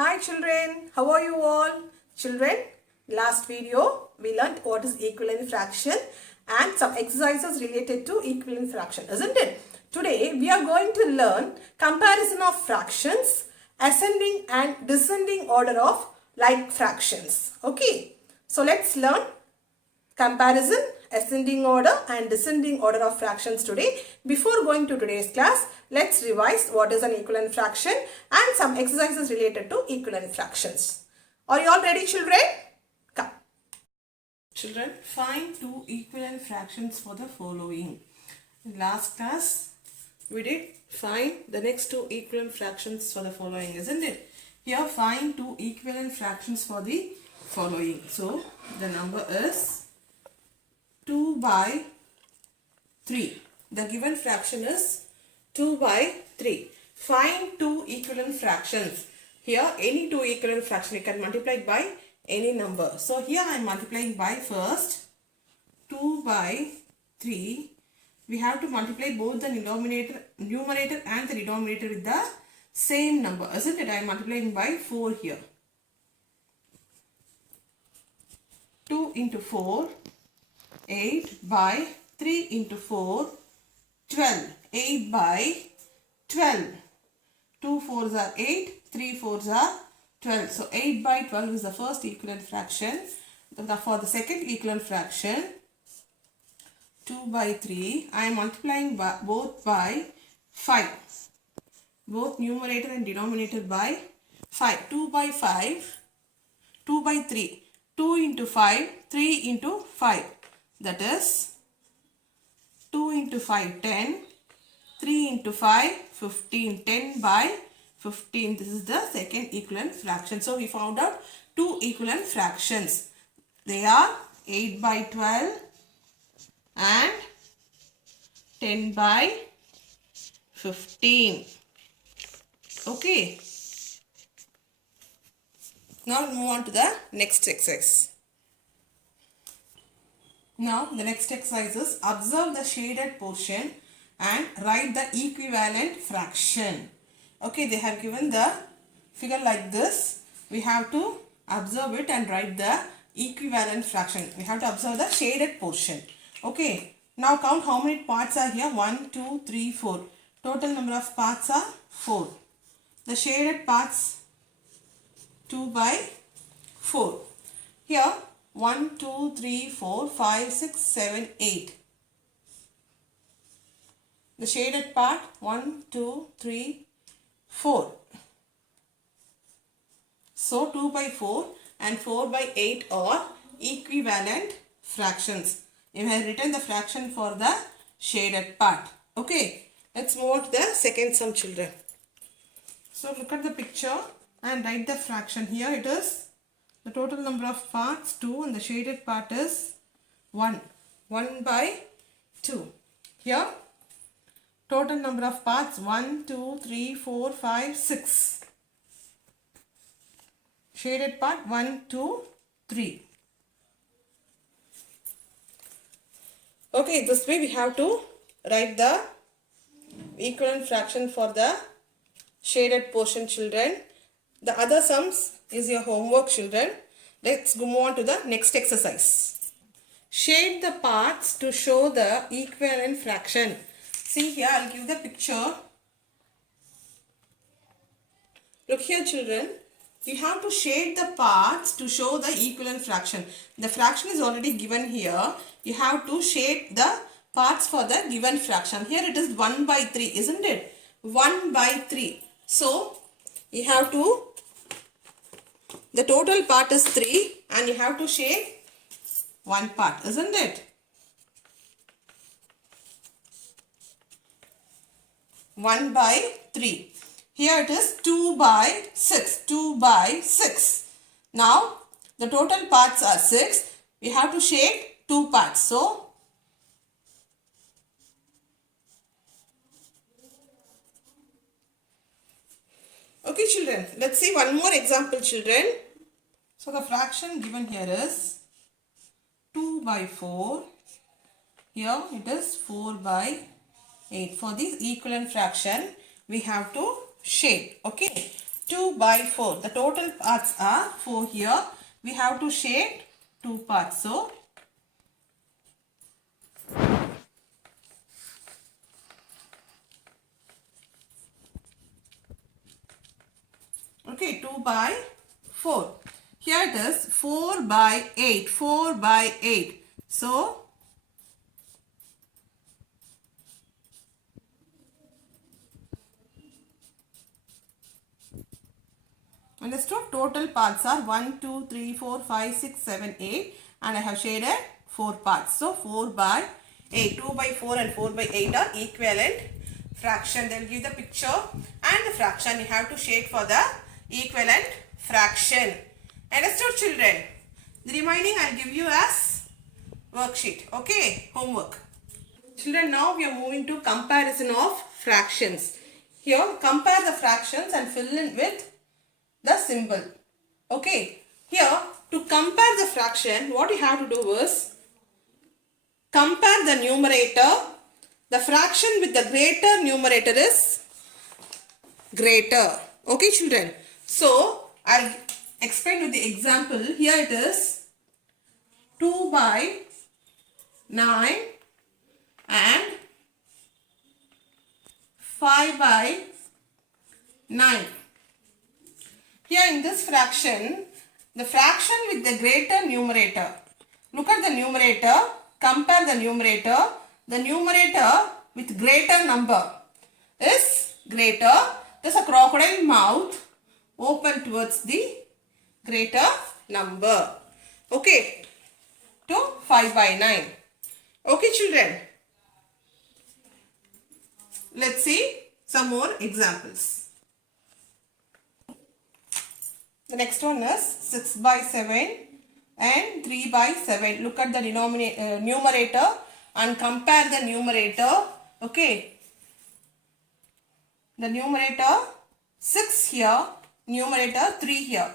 Hi children, how are you all? Children, last video we learnt what is equivalent fraction and some exercises related to equivalent fraction, isn't it? Today we are going to learn comparison of fractions, ascending and descending order of like fractions. Okay, so let's learn comparison, ascending order and descending order of fractions today. Before going to today's class, let's revise what is an equivalent fraction and some exercises related to equivalent fractions. Are you all ready, children? Come. Children, find two equivalent fractions for the following. In last class, we did find the next two equivalent fractions for the following, isn't it? Here, find two equivalent fractions for the following. So, the number is 2 by 3. The given fraction is 2 by 3. Find two equivalent fractions. Here any two equivalent fractions you can multiply by any number. So here I am multiplying by first 2 by 3. We have to multiply both the numerator and the denominator with the same number, isn't it? I am multiplying by 4 here. 2 into 4. 8 by 3 into 4, 12. 8 by 12. 2 4s are 8, 3 4s are 12. So 8 by 12 is the first equivalent fraction. For the second equivalent fraction, 2 by 3, I am multiplying both by 5. Both numerator and denominator by 5. 2 by 5, 2 by 3. 2 into 5, 3 into 5. That is 2 into 5, 10. 3 into 5, 15. 10 by 15. This is the second equivalent fraction. So, we found out two equivalent fractions. They are 8 by 12 and 10 by 15. Okay. Now, move on to the next exercise. Now the next exercise is observe the shaded portion and write the equivalent fraction. Okay, they have given the figure like this. We have to observe it and write the equivalent fraction. We have to observe the shaded portion. Okay, now count how many parts are here. 1, 2, 3, 4. Total number of parts are 4. The shaded parts 2 by 4. Here 1, 2, 3, 4, 5, 6, 7, 8. The shaded part 1, 2, 3, 4. So 2 by 4 and 4 by 8 are equivalent fractions. You have written the fraction for the shaded part. Okay. Let's move on to the second sum, children. So look at the picture and write the fraction. Here it is. The total number of parts 2 and the shaded part is 1. 1 by 2. Here total number of parts 1, 2, 3, 4, 5, 6. Shaded part 1, 2, 3. Okay, this way we have to write the equivalent fraction for the shaded portion, children. The other sums is your homework, children. Let's move on to the next exercise. Shade the parts to show the equivalent fraction. See here, I'll give the picture. Look here, children. You have to shade the parts to show the equivalent fraction. The fraction is already given here. You have to shade the parts for the given fraction. Here it is 1 by 3, isn't it? 1 by 3. So, you have to, the total part is 3 and you have to shade one part, isn't it? 1 by 3. Here it is 2 by 6. 2 by 6. Now, the total parts are 6. We have to shade 2 parts. So, okay, children, let's see one more example, children. So, the fraction given here is 2 by 4. Here it is 4 by 8. For this equivalent fraction, we have to shade. Okay. 2 by 4. The total parts are 4 here. We have to shade 2 parts. So, okay, 2 by 4. Here it is 4 by 8. 4 by 8. So, understood? Total parts are 1, 2, 3, 4, 5, 6, 7, 8 and I have shaded 4 parts. So 4 by 8. 2 by 4 and 4 by 8 are equivalent fraction. They will give the picture and the fraction. You have to shade for the equivalent fraction. Understood, children? The remaining I will give you as worksheet. Okay, homework. Children, now we are moving to comparison of fractions. Here, compare the fractions and fill in with the symbol. Okay, here to compare the fraction, what you have to do is compare the numerator. The fraction with the greater numerator is greater. Okay, children. So, I'll explain with the example. Here it is 2 by 9 and 5 by 9. Here in this fraction, the fraction with the greater numerator. Look at the numerator, compare the numerator. The numerator with greater number is greater. There's a crocodile mouth open towards the greater number. Okay, to 5 by 9. Okay, children. Let's see some more examples. The next one is 6 by 7 and 3 by 7. Look at the numerator and compare the numerator. Okay. The numerator 6 here, numerator 3 here.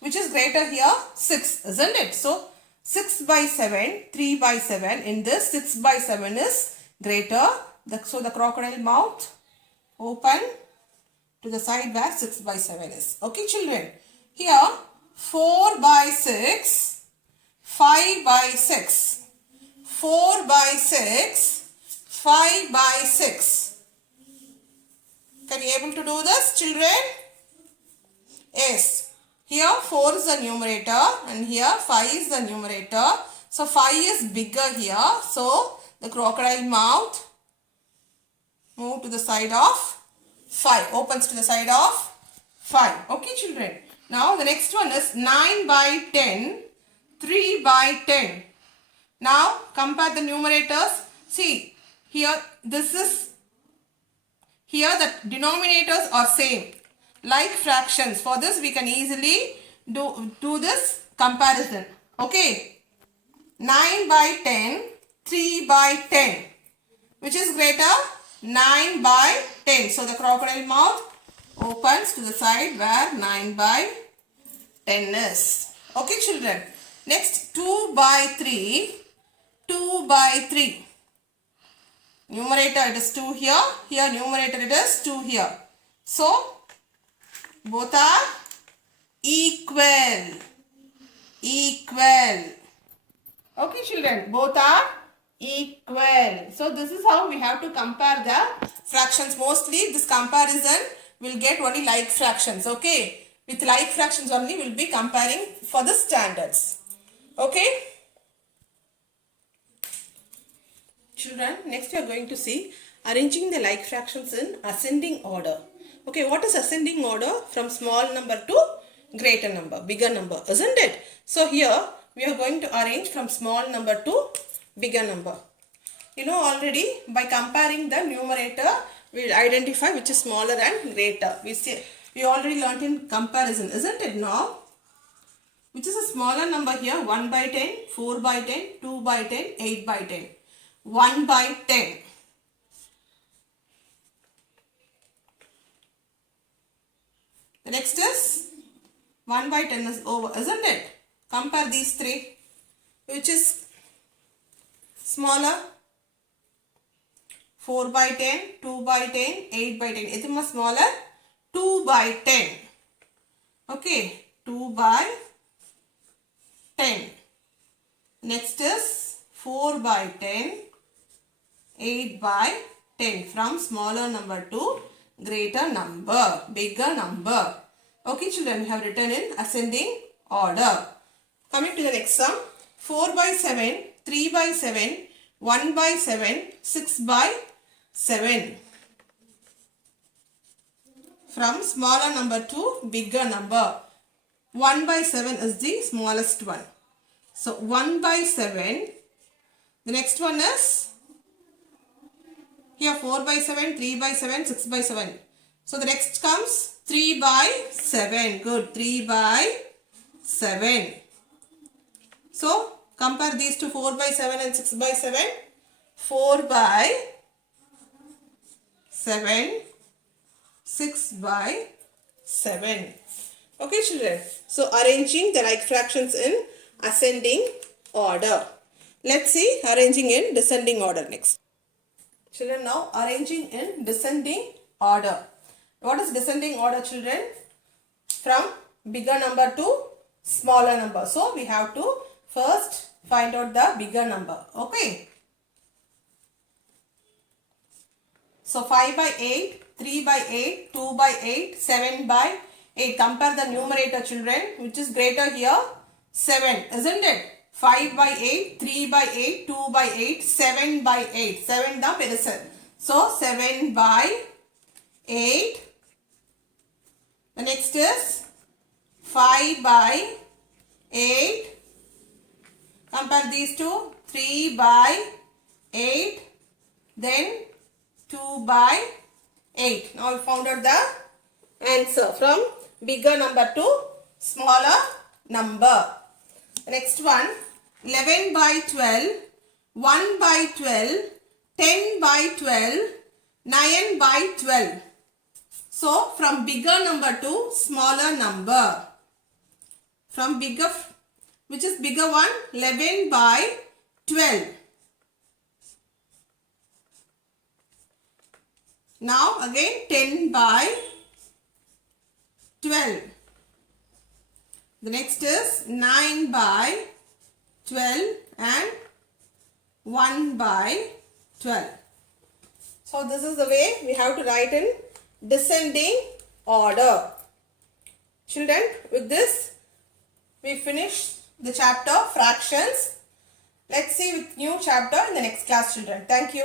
Which is greater here? 6, isn't it? So, 6 by 7, 3 by 7. In this, 6 by 7 is greater. So, the crocodile mouth open to the side where 6 by 7 is. Okay, children. Here, 4 by 6, 5 by 6, 4 by 6, 5 by 6. Can you able to do this, children? Yes. Here, 4 is the numerator and here 5 is the numerator. So, 5 is bigger here. So, the crocodile mouth move to the side of 5, opens to the side of 5. Okay, children. Now, the next one is 9 by 10, 3 by 10. Now, compare the numerators. See, here the denominators are same. Like fractions. For this, we can easily do this comparison. Okay. 9 by 10, 3 by 10. Which is greater? 9 by 10. So, the crocodile mouth opens to the side where 9 by 10 is. Okay, children. Next, 2 by 3. 2 by 3. Numerator it is 2 here. Here numerator it is 2 here. So, both are equal. Equal. Okay, children. Both are equal. So, this is how we have to compare the fractions. Mostly, this comparison will get only like fractions. Okay. With like fractions only, we will be comparing for the standards. Okay. Children, next we are going to see arranging the like fractions in ascending order. Okay, what is ascending order? From small number to greater number, bigger number, isn't it? So here we are going to arrange from small number to bigger number. You know already by comparing the numerator, we will identify which is smaller and greater. We already learnt in comparison, isn't it now? Which is a smaller number here? 1 by 10, 4 by 10, 2 by 10, 8 by 10. 1 by 10. The next is 1 by 10 is over, isn't it? Compare these three. Which is smaller? 4 by 10, 2 by 10, 8 by 10. Is it smaller? 2 by 10. Okay, 2 by 10. Next is 4 by 10, 8 by 10. From smaller number to greater number, bigger number. Okay children, we have written in ascending order. Coming to the next sum, 4 by 7, 3 by 7, 1 by 7, 6 by 7. From smaller number to bigger number. 1 by 7 is the smallest one. So 1 by 7. The next one is here 4 by 7, 3 by 7, 6 by 7. So the next comes 3 by 7. Good. 3 by 7. So compare these two, 4 by 7 and 6 by 7. 4 by 7. 6 by 7. Okay children. So arranging the like fractions in ascending order. Let's see arranging in descending order next. Children, now arranging in descending order. What is descending order children? From bigger number to smaller number. So we have to first find out the bigger number. Okay. So 5 by 8, 3 by 8, 2 by 8, 7 by 8. Compare the numerator children, which is greater here, 7, isn't it? 5 by 8, 3 by 8, 2 by 8, 7 by 8. 7 the perisal. So 7 by 8. The next is 5 by 8. Compare these two. 3 by 8. Then 2 by 8. Now we found out the answer from bigger number to smaller number. The next one, 11 by 12, 1 by 12, 10 by 12, 9 by 12. So from bigger number to smaller number. From bigger, which is bigger one, 11 by 12. Now again 10 by 12. The next is 9 by 12 and 1 by 12. So this is the way we have to write in descending order. Children, with this we finish the chapter fractions. Let's see with new chapter in the next class children. Thank you.